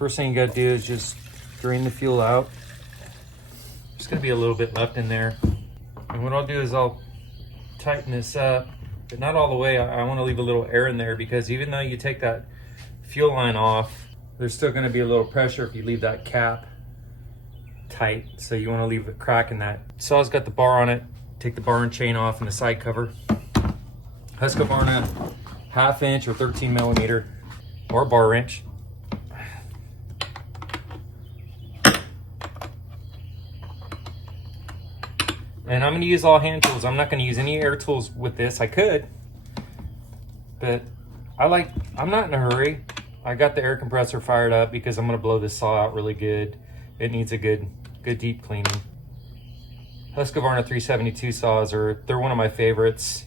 First thing you gotta do is just drain the fuel out. There's gonna be a little bit left in there. And what I'll do is I'll tighten this up, but not all the way. I wanna leave a little air in there because even though you take that fuel line off, there's still gonna be a little pressure if you leave that cap tight. So you wanna leave a crack in that. Saw's got the bar on it. Take the bar and chain off and the side cover. Husqavarna 1/2 inch or 13 millimeter or bar wrench. And I'm gonna use all hand tools. I'm not gonna use any air tools with this. I could, but I'm not in a hurry. I got the air compressor fired up because I'm gonna blow this saw out really good. It needs a good deep cleaning. Husqavarna 372 saws they're one of my favorites.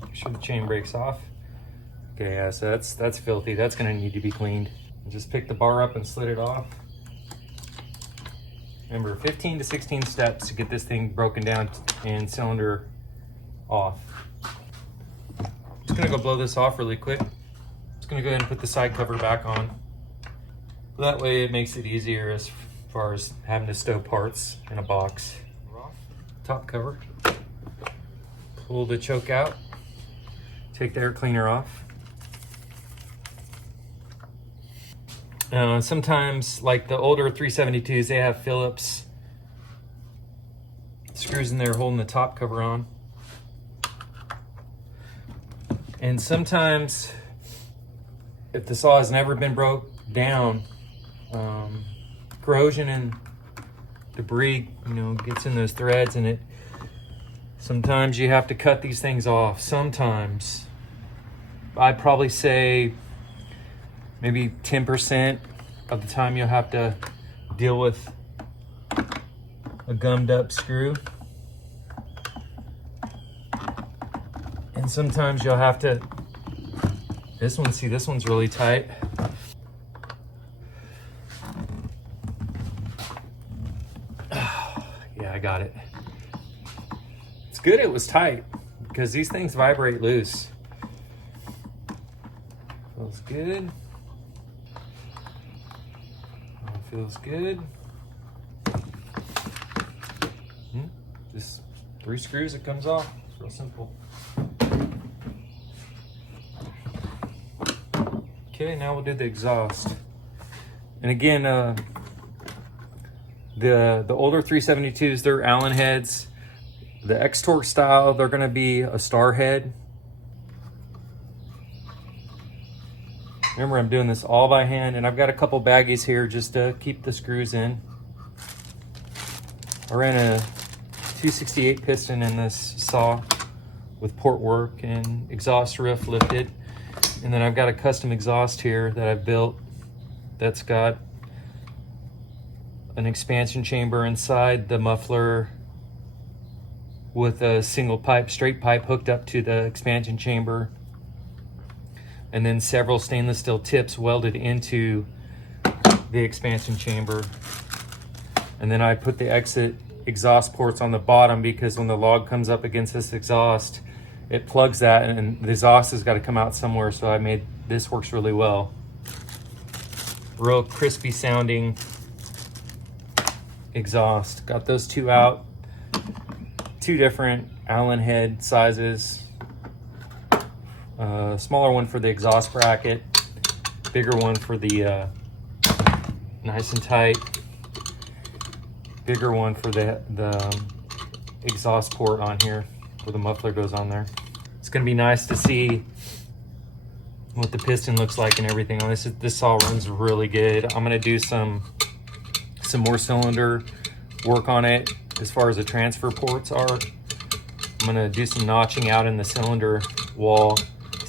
Make sure the chain breaks off. Okay, yeah, so that's filthy. That's gonna need to be cleaned. Just pick the bar up and slid it off. Remember, 15 to 16 steps to get this thing broken down and cylinder off. Just gonna go blow this off really quick. Just gonna go ahead and put the side cover back on. That way it makes it easier as far as having to stow parts in a box. Top cover. Pull the choke out. Take the air cleaner off. Sometimes, like the older 372s, they have Phillips screws in there holding the top cover on. And sometimes, if the saw has never been broke down, corrosion and debris, gets in those threads, and sometimes you have to cut these things off. Sometimes, I'd probably say maybe 10% of the time you'll have to deal with a gummed up screw. And sometimes you'll have to, this one's really tight. Yeah, I got it. It's good it was tight because these things vibrate loose. Feels good. Feels good. Just 3 screws, it comes off. It's real simple. Okay, now we'll do the exhaust. And again, the older 372s, they're Allen heads. The X-Torque style, they're gonna be a star head. Remember, I'm doing this all by hand, and I've got a couple baggies here just to keep the screws in. I ran a 268 piston in this saw with port work and exhaust roof lifted. And then I've got a custom exhaust here that I've built that's got an expansion chamber inside the muffler with a single pipe, straight pipe hooked up to the expansion chamber. And then several stainless steel tips welded into the expansion chamber. And then I put the exit exhaust ports on the bottom because when the log comes up against this exhaust, it plugs that and the exhaust has got to come out somewhere. So I made, this works really well. Real crispy sounding exhaust. Got those 2 out. 2 different Allen head sizes. Smaller one for the exhaust bracket, bigger one for the nice and tight, bigger one for the exhaust port on here where the muffler goes on there. It's gonna be nice to see what the piston looks like and everything. This saw runs really good. I'm gonna do some more cylinder work on it as far as the transfer ports are. I'm gonna do some notching out in the cylinder wall.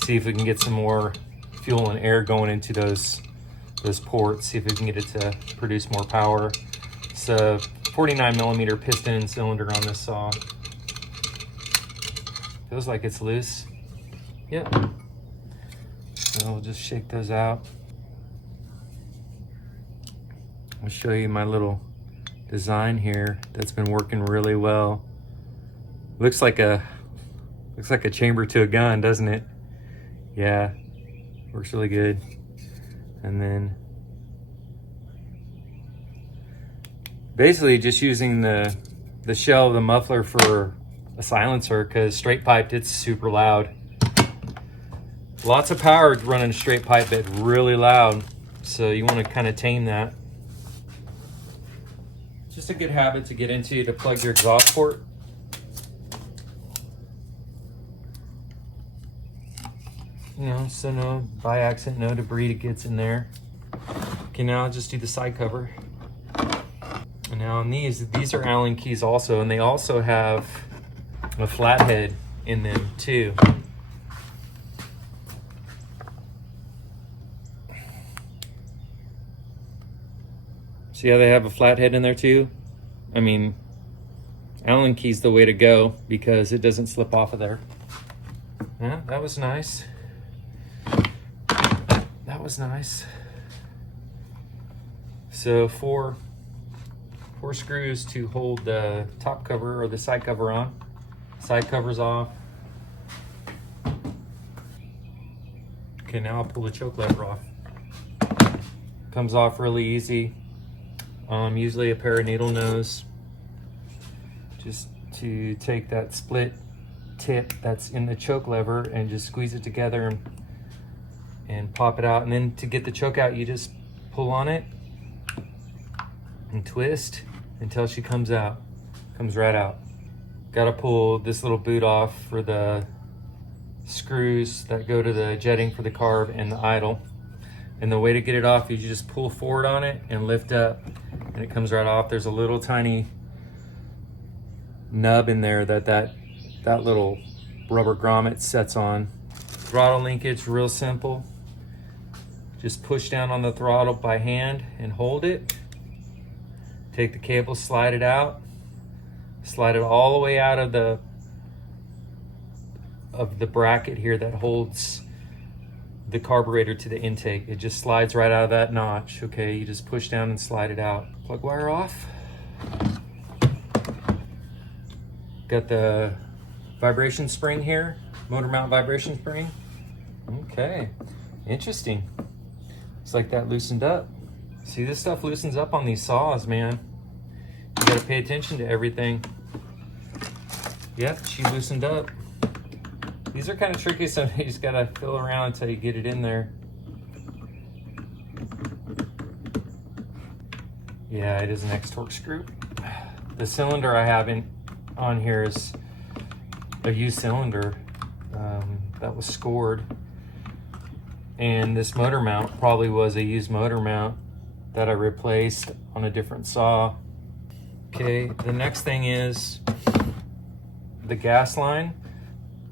See if we can get some more fuel and air going into those ports. See if we can get it to produce more power. It's a 49 millimeter piston and cylinder on this saw. Feels like it's loose. Yep. So we'll just shake those out. I'll show you my little design here that's been working really well. Looks like a chamber to a gun, doesn't it? Yeah, works really good. And then basically just using the shell of the muffler for a silencer, because straight piped it's super loud. Lots of power running straight pipe, but really loud. So you want to kind of tame that. Just a good habit to get into, to plug your exhaust port. You know, so no, by accident, no debris that gets in there. Okay, now I'll just do the side cover. And now on these are Allen keys also, and they also have a flathead in them too. See how they have a flathead in there too? I mean, Allen key's the way to go because it doesn't slip off of there. Yeah, that was nice. That was nice. So four screws to hold the top cover or the side cover on. Side cover's off. Okay, now I'll pull the choke lever off. Comes off really easy. Usually a pair of needle nose, just to take that split tip that's in the choke lever and just squeeze it together and pop it out. And then to get the choke out, you just pull on it and twist until she comes out. Comes right out. Gotta pull this little boot off for the screws that go to the jetting for the carb and the idle. And the way to get it off is you just pull forward on it and lift up, and it comes right off. There's a little tiny nub in there that little rubber grommet sets on. Throttle linkage, real simple. Just push down on the throttle by hand and hold it. Take the cable, slide it out. Slide it all the way out of the bracket here that holds the carburetor to the intake. It just slides right out of that notch. Okay, you just push down and slide it out. Plug wire off. Got the vibration spring here, motor mount vibration spring. Okay, interesting. Looks like that loosened up. See, this stuff loosens up on these saws, man. You gotta pay attention to everything. Yep, she loosened up. These are kind of tricky, so you just gotta feel around until you get it in there. Yeah, it is an X-Torque screw. The cylinder I have on here is a used cylinder that was scored. And this motor mount probably was a used motor mount that I replaced on a different saw. Okay, the next thing is the gas line.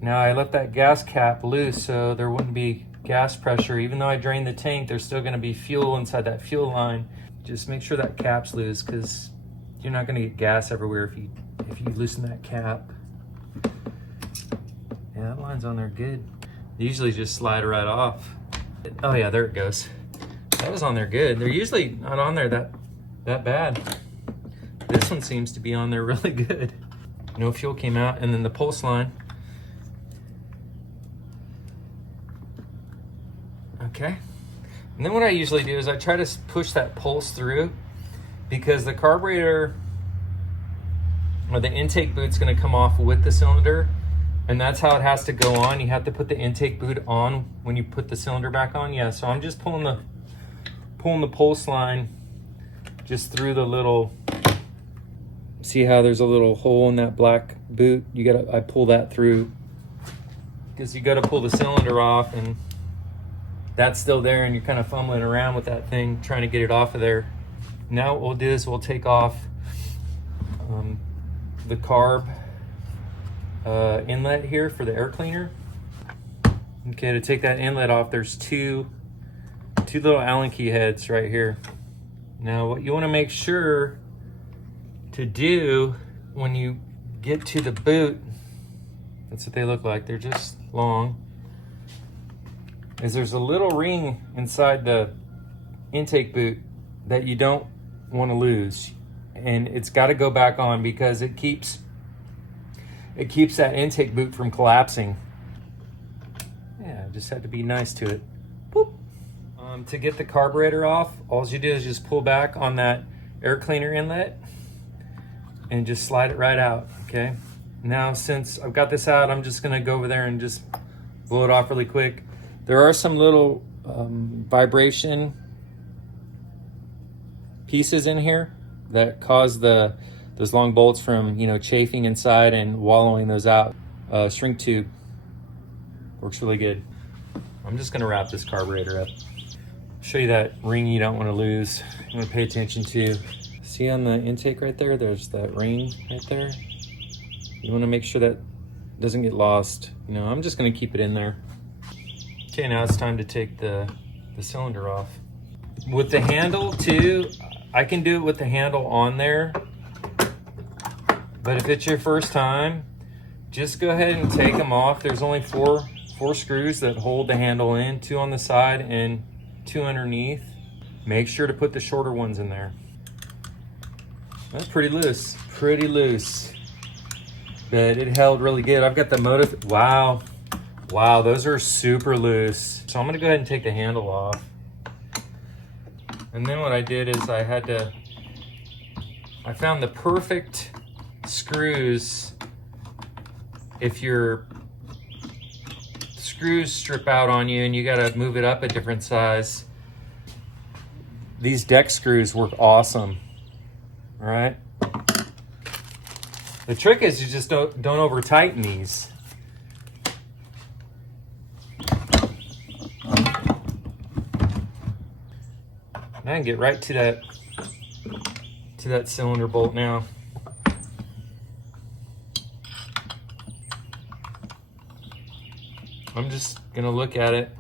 Now I left that gas cap loose so there wouldn't be gas pressure. Even though I drained the tank, there's still gonna be fuel inside that fuel line. Just make sure that cap's loose, because you're not gonna get gas everywhere if you loosen that cap. Yeah, that line's on there good. They usually just slide right off. Oh yeah, there it goes. That was on there good. They're usually not on there that bad. This one seems to be on there really good. No fuel came out. And then the pulse line. Okay. And then what I usually do is I try to push that pulse through, because the carburetor or the intake boot's gonna come off with the cylinder, and that's how it has to go on. You have to put the intake boot on when you put the cylinder back on. Yeah, so I'm just pulling the pulse line just through the little, see how there's a little hole in that black boot? I pull that through, because you gotta pull the cylinder off, and that's still there, and you're kind of fumbling around with that thing trying to get it off of there. Now what we'll do is we'll take off the carb inlet here for the air cleaner. Okay, to take that inlet off, there's two little Allen key heads right here. Now what you want to make sure to do when you get to the boot, that's what they look like, they're just long, is there's a little ring inside the intake boot that you don't want to lose, and it's got to go back on, because it keeps that intake boot from collapsing. Yeah, just had to be nice to it. Boop. To get the carburetor off, all you do is just pull back on that air cleaner inlet and just slide it right out, okay? Now, since I've got this out, I'm just gonna go over there and just blow it off really quick. There are some little vibration pieces in here that cause those long bolts from, you know, chafing inside and wallowing those out. Shrink tube works really good. I'm just gonna wrap this carburetor up. Show you that ring you don't want to lose. You want to pay attention to. See on the intake right there, there's that ring right there. You want to make sure that doesn't get lost. You know, I'm just going to keep it in there. Okay, now it's time to take the cylinder off. With the handle too, I can do it with the handle on there. But if it's your first time, just go ahead and take them off. There's only four screws that hold the handle in, 2 on the side and 2 underneath. Make sure to put the shorter ones in there. That's pretty loose, but it held really good. I've got the motor. Wow, those are super loose. So I'm gonna go ahead and take the handle off. And then what I did is I found the perfect screws. If your screws strip out on you and you got to move it up a different size, these deck screws work awesome. All right, the trick is you just don't over tighten these. And I can get right to that cylinder bolt now. I'm just gonna look at it.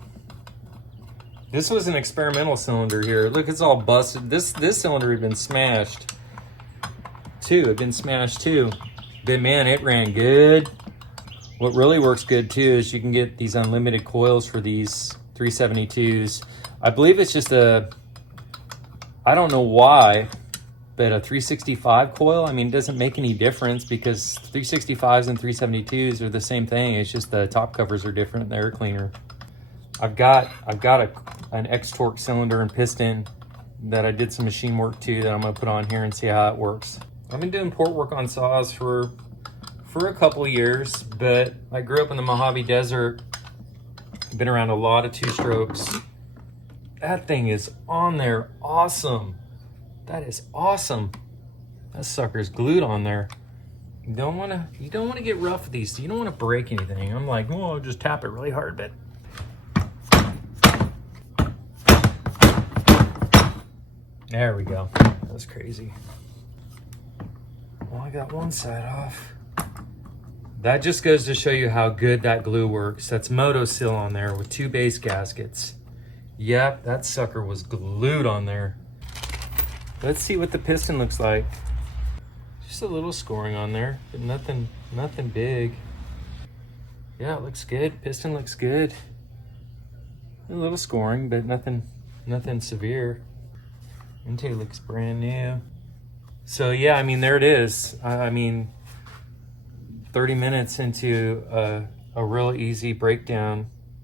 This was an experimental cylinder here. Look, it's all busted. This cylinder had been smashed too. It'd been smashed too. But man, it ran good. What really works good too is you can get these unlimited coils for these 372s. I believe it's just I don't know why, but a 365 coil, I mean, it doesn't make any difference because 365s and 372s are the same thing. It's just the top covers are different, the air cleaner. I've got an X-Torque cylinder and piston that I did some machine work to that I'm gonna put on here and see how it works. I've been doing port work on saws for a couple of years, but I grew up in the Mojave Desert, been around a lot of 2-strokes. That thing is on there, awesome. That is awesome. That sucker's glued on there. You don't want to get rough with these. You don't want to break anything. I'm like, oh, I'll just tap it really hard, but there we go. That was crazy. Well, I got one side off. That just goes to show you how good that glue works. That's Motosil on there with 2 base gaskets. Yep, that sucker was glued on there. Let's see what the piston looks like. Just a little scoring on there, but nothing big. Yeah, it looks good. Piston looks good. A little scoring, but nothing severe. Intake looks brand new. So yeah, I mean, there it is. I mean, 30 minutes into a real easy breakdown.